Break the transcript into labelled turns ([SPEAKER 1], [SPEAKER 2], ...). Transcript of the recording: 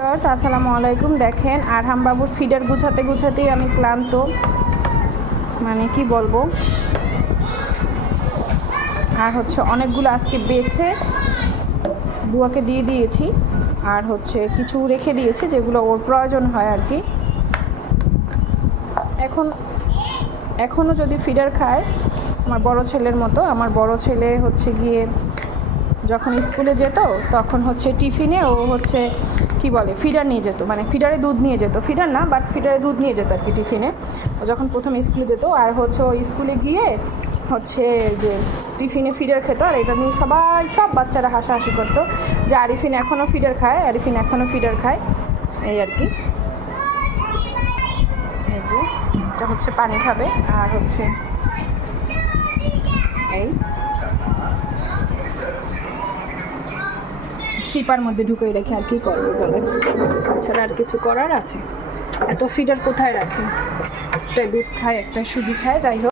[SPEAKER 1] Viewers, আসসালামু আলাইকুম। দেখেন, আরহাম বাবুর ফিডার গুছাতে গুছাতেই আমি ক্লান্ত। মানে কি বলব? আর হচ্ছে অনেকগুলো আজকে বেছে বুয়াকে দিয়ে দিয়েছি। আর হচ্ছে কিছু রেখে দিয়েছি যেগুলো ওর প্রয়োজন হয় আর কি। এখন এখনও যদি ফিডার খায়, আমার বড় ছেলের মতো, আমার বড় ছেলে হচ্ছে গিয়ে যখন স্কুলে যেত, তখন হচ্ছে টিফিনে ও হচ্ছে, কি বলে, ফিডার নিয়ে যেত। মানে ফিডারে দুধ নিয়ে যেত। ফিডার না বাট ফিডারে দুধ নিয়ে যেত আর কি টিফিনে। ও যখন প্রথম স্কুলে যেত, আর হচ্ছে ও স্কুলে গিয়ে হচ্ছে যে টিফিনে ফিডার খেত, আর এটা নিয়ে সবাই, সব বাচ্চারা হাসাহাসি করতো যে আরিফিন এখনও ফিডার খায়, আরিফিন এখনও ফিডার খায়। এই আর কি। এই যে, এটা হচ্ছে পানি খাবে, আর হচ্ছে চিপার মধ্যে ঢুকিয়ে রেখে আর কি করব বলে এছাড়া আর কিছু করার আছে। এত ফিডার কোথায় রাখে? একটা দুধ খায়, একটা সুজি খায়, যাই হোক।